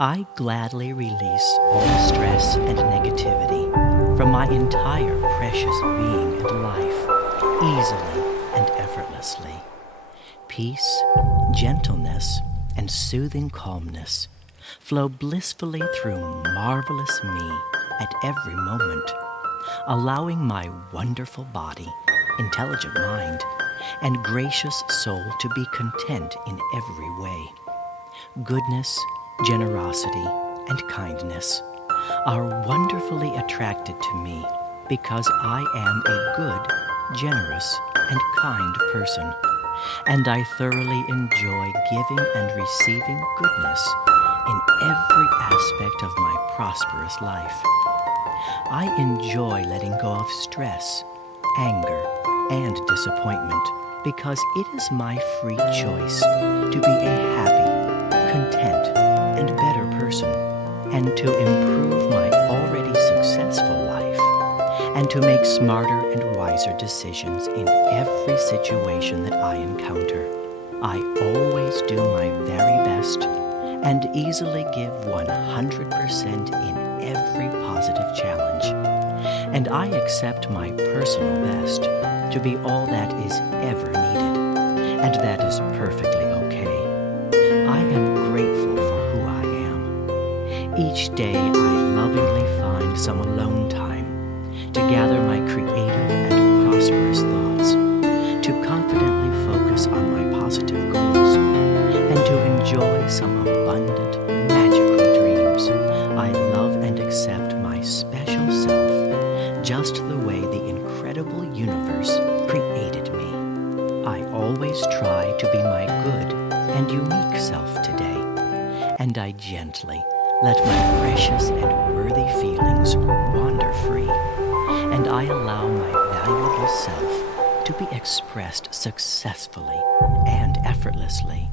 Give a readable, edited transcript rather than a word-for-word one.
I gladly release all stress and negativity from my entire precious being and life, easily and effortlessly. Peace, gentleness, and soothing calmness flow blissfully through marvelous me at every moment, allowing my wonderful body, intelligent mind, and gracious soul to be content in every way. Goodness, generosity, and kindness are wonderfully attracted to me because I am a good, generous, and kind person, and I thoroughly enjoy giving and receiving goodness in every aspect of my prosperous life. I enjoy letting go of stress, anger, and disappointment because it is my free choice to be a happy, content, and better person, and to improve my already successful life, and to make smarter and wiser decisions in every situation that I encounter. I always do my very best and easily give 100% in every positive challenge. And I accept my personal best to be all that is ever needed, and that is perfectly okay. I am grateful for who I am. Each day I lovingly find some alone time to gather my creative and prosperous thoughts, to confidently focus on my positive goals, and to enjoy some abundant, magical dreams. I love and accept my special self just the way the incredible universe created me. I always try to be my good and unique self today, and I gently let my precious and worthy feelings wander free, and I allow my valuable self to be expressed successfully and effortlessly.